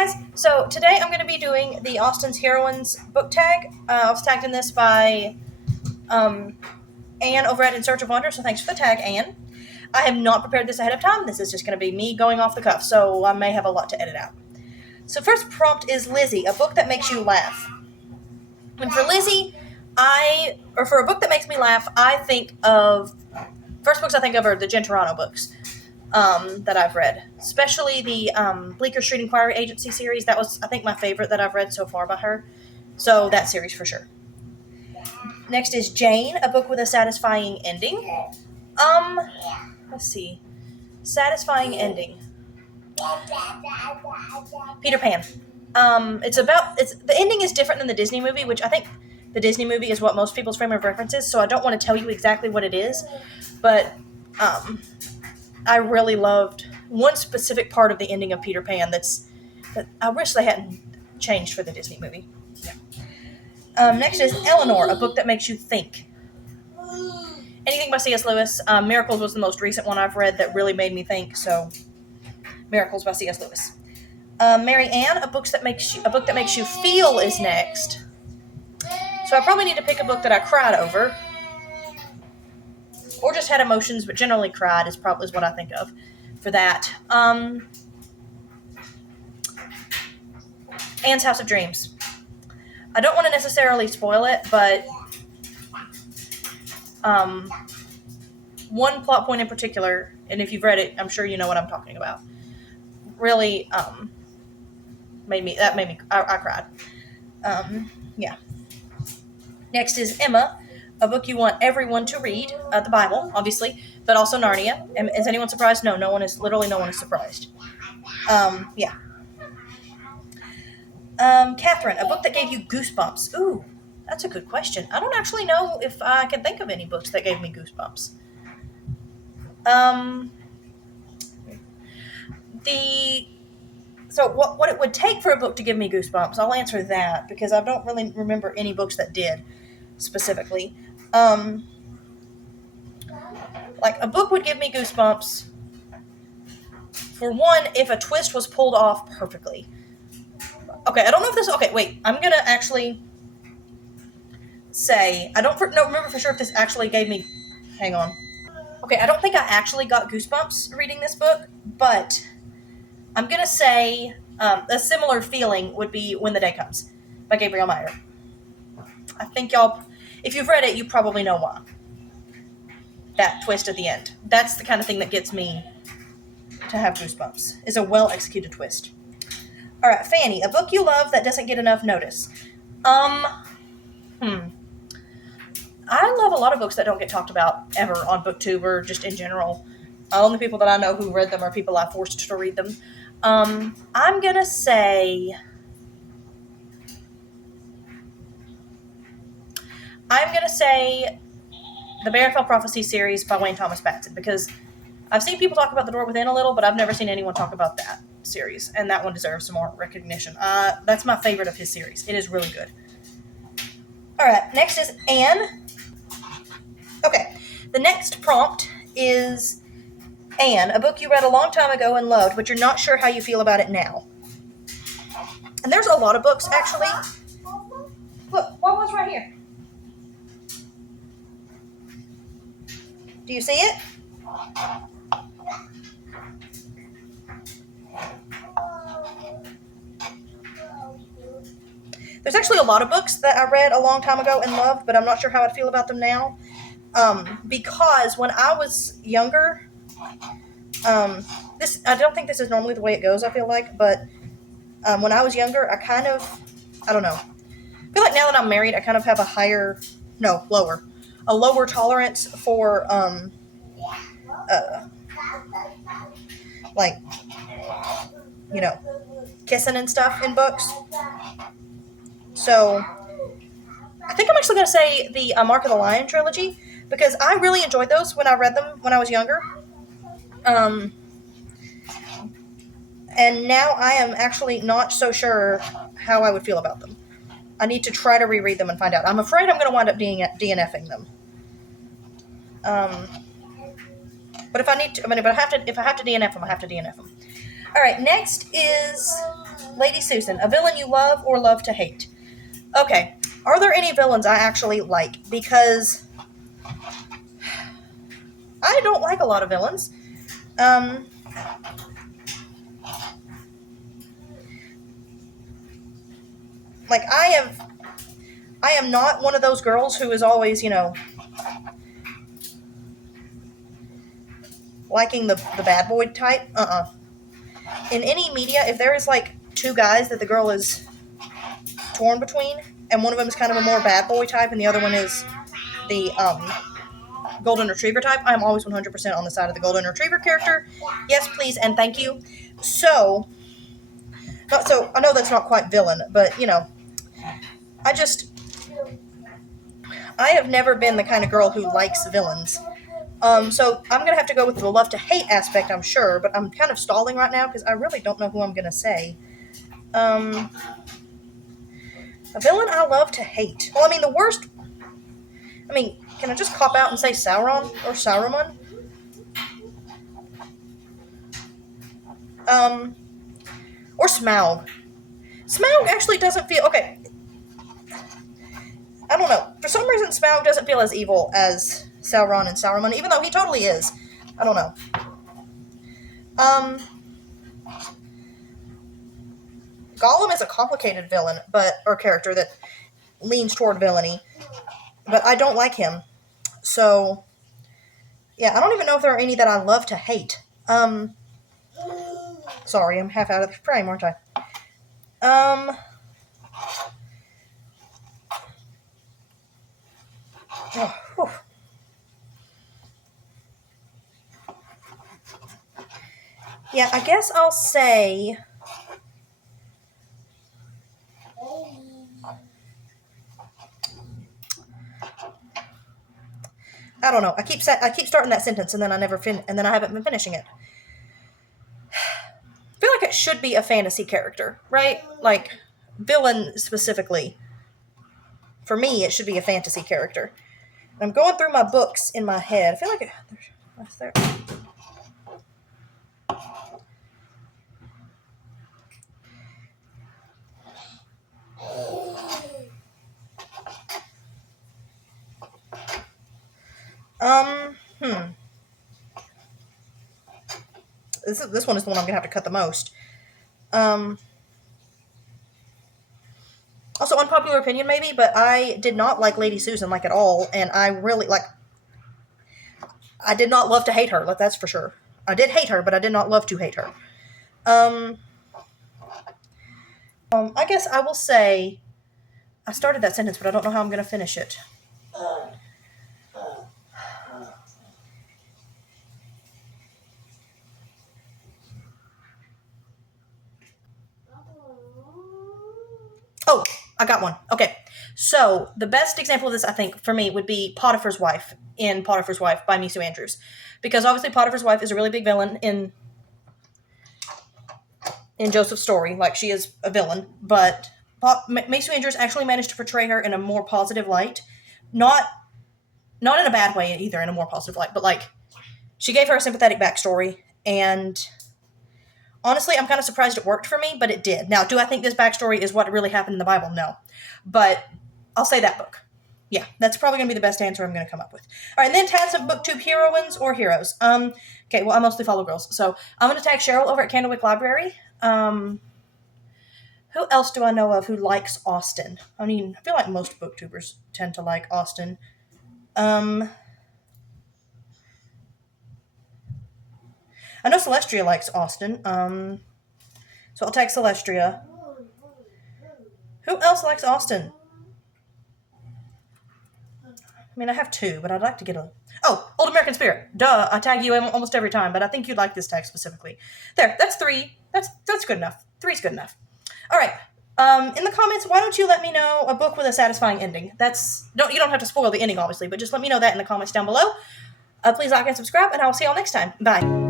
guys, so today I'm going to be doing the Austen's Heroines book tag. I was tagged in this by Anne over at In Search of Wonder, so thanks for the tag, Anne. I have not prepared this ahead of time. This is just going to be me going off the cuff, so I may have a lot to edit out. So first prompt is Lizzy, a book that makes you laugh. And for Lizzy, for a book that makes me laugh, I think of, first books I think of are the Jen Turano books. That I've read, especially the Bleecker Street Inquiry Agency series. That was, I think, my favorite that I've read so far by her. So that series for sure. Next is Jane, a book with a satisfying ending. Let's see. Satisfying ending. Peter Pan. The ending is different than the Disney movie, which I think the Disney movie is what most people's frame of reference is, so I don't want to tell you exactly what it is, but, I really loved one specific part of the ending of Peter Pan that I wish they hadn't changed for the Disney movie. Yeah. Next is Elinor, a book that makes you think. Anything by C.S. Lewis. Miracles was the most recent one I've read that really made me think, so Miracles by C.S. Lewis. Marianne, a book that makes you feel is next. So I probably need to pick a book that I cried over. Or just had emotions, but generally cried is what I think of for that. Anne's House of Dreams. I don't want to necessarily spoil it, but one plot point in particular, and if you've read it, I'm sure you know what I'm talking about, really I cried. Yeah. Next is Emma, a book you want everyone to read, the Bible, obviously, but also Narnia. Is anyone surprised? No, no one is surprised. Yeah. Catherine, a book that gave you goosebumps. Ooh, that's a good question. I don't actually know if I can think of any books that gave me goosebumps. So what it would take for a book to give me goosebumps, I'll answer that, because I don't really remember any books that did, specifically. Like, a book would give me goosebumps, for one, if a twist was pulled off perfectly. Okay, I don't know if this... Okay, wait. I'm going to actually say... I don't remember for sure if this actually gave me... Hang on. Okay, I don't think I actually got goosebumps reading this book, but I'm going to say a similar feeling would be When the Day Comes by Gabrielle Meyer. I think y'all... If you've read it, you probably know why. That twist at the end. That's the kind of thing that gets me to have goosebumps, is a well-executed twist. All right, Fanny, a book you love that doesn't get enough notice. I love a lot of books that don't get talked about ever on BookTube or just in general. Only people that I know who read them are people I forced to read them. I'm going to say... the Berenfell Prophecy series by Wayne Thomas Batson, because I've seen people talk about The Door Within a little, but I've never seen anyone talk about that series, and that one deserves some more recognition. That's my favorite of his series. It is really good. All right, next is Anne. Okay, the next prompt is Anne, a book you read a long time ago and loved, but you're not sure how you feel about it now. And there's a lot of books, actually. Look, what was right here? Do you see it? There's actually a lot of books that I read a long time ago and loved, but I'm not sure how I feel about them now. Because when I was younger, I don't think this is normally the way it goes, I feel like, but when I was younger, I don't know. I feel like now that I'm married, I kind of have a lower tolerance for, like, kissing and stuff in books. So, I think I'm actually going to say the Mark of the Lion trilogy, because I really enjoyed those when I read them when I was younger. And now I am actually not so sure how I would feel about them. I need to try to reread them and find out. I'm afraid I'm going to wind up DNFing them. But if I have to DNF them, I have to DNF them. All right, next is Lady Susan, a villain you love or love to hate. Okay, are there any villains I actually like? Because I don't like a lot of villains. Like, I am not one of those girls who is always, liking the bad boy type. In any media, if there is, like, two guys that the girl is torn between, and one of them is kind of a more bad boy type, and the other one is the, golden retriever type, I'm always 100% on the side of the golden retriever character. Yes, please, and thank you. So, I know that's not quite villain, but, I have never been the kind of girl who likes villains. So I'm going to have to go with the love to hate aspect, I'm sure, but I'm kind of stalling right now because I really don't know who I'm going to say. A villain I love to hate. Well, I mean, can I just cop out and say Sauron or Saruman? Or Smaug. Smaug actually doesn't feel... Okay. I don't know. For some reason, Smaug doesn't feel as evil as Sauron and Saruman, even though he totally is. I don't know. Gollum is a complicated villain, or character that leans toward villainy, but I don't like him. So, yeah, I don't even know if there are any that I love to hate. Sorry, I'm half out of the frame, aren't I? Yeah, I guess I'll say... I don't know. I keep starting that sentence and then and then I haven't been finishing it. I feel like it should be a fantasy character, right? Like, villain specifically. For me, it should be a fantasy character. I'm going through my books in my head. I feel like that's there. This one is the one I'm gonna have to cut the most. Also, unpopular opinion maybe, but I did not like Lady Susan at all, and I really I did not love to hate her. That's for sure. I did hate her, but I did not love to hate her. I guess I will say, I started that sentence, but I don't know how I'm gonna finish it. Oh, I got one. Okay. So, the best example of this, I think, for me, would be Potiphar's wife in Potiphar's Wife by Misu Andrews. Because obviously Potiphar's wife is a really big villain in Joseph's story. Like, she is a villain. But Misu Andrews actually managed to portray her in a more positive light. Not in a bad way either, in a more positive light. But, she gave her a sympathetic backstory. And... honestly, I'm kind of surprised it worked for me, but it did. Now, do I think this backstory is what really happened in the Bible? No. But I'll say that book. Yeah, that's probably going to be the best answer I'm going to come up with. All right, and then tags of BookTube heroines or heroes. Okay, well, I mostly follow girls. So I'm going to tag Cheryl over at Candlewick Library. Who else do I know of who likes Austen? I mean, I feel like most BookTubers tend to like Austen. I know Celestria likes Austen, so I'll tag Celestria. Who else likes Austen? I mean, I have two, but I'd like to get a... Oh, Old American Spirit. Duh, I tag you almost every time, but I think you'd like this tag specifically. There, that's 3. That's good enough. 3's good enough. All right. In the comments, why don't you let me know a book with a satisfying ending? You don't have to spoil the ending, obviously, but just let me know that in the comments down below. Please like and subscribe, and I will see y'all next time. Bye.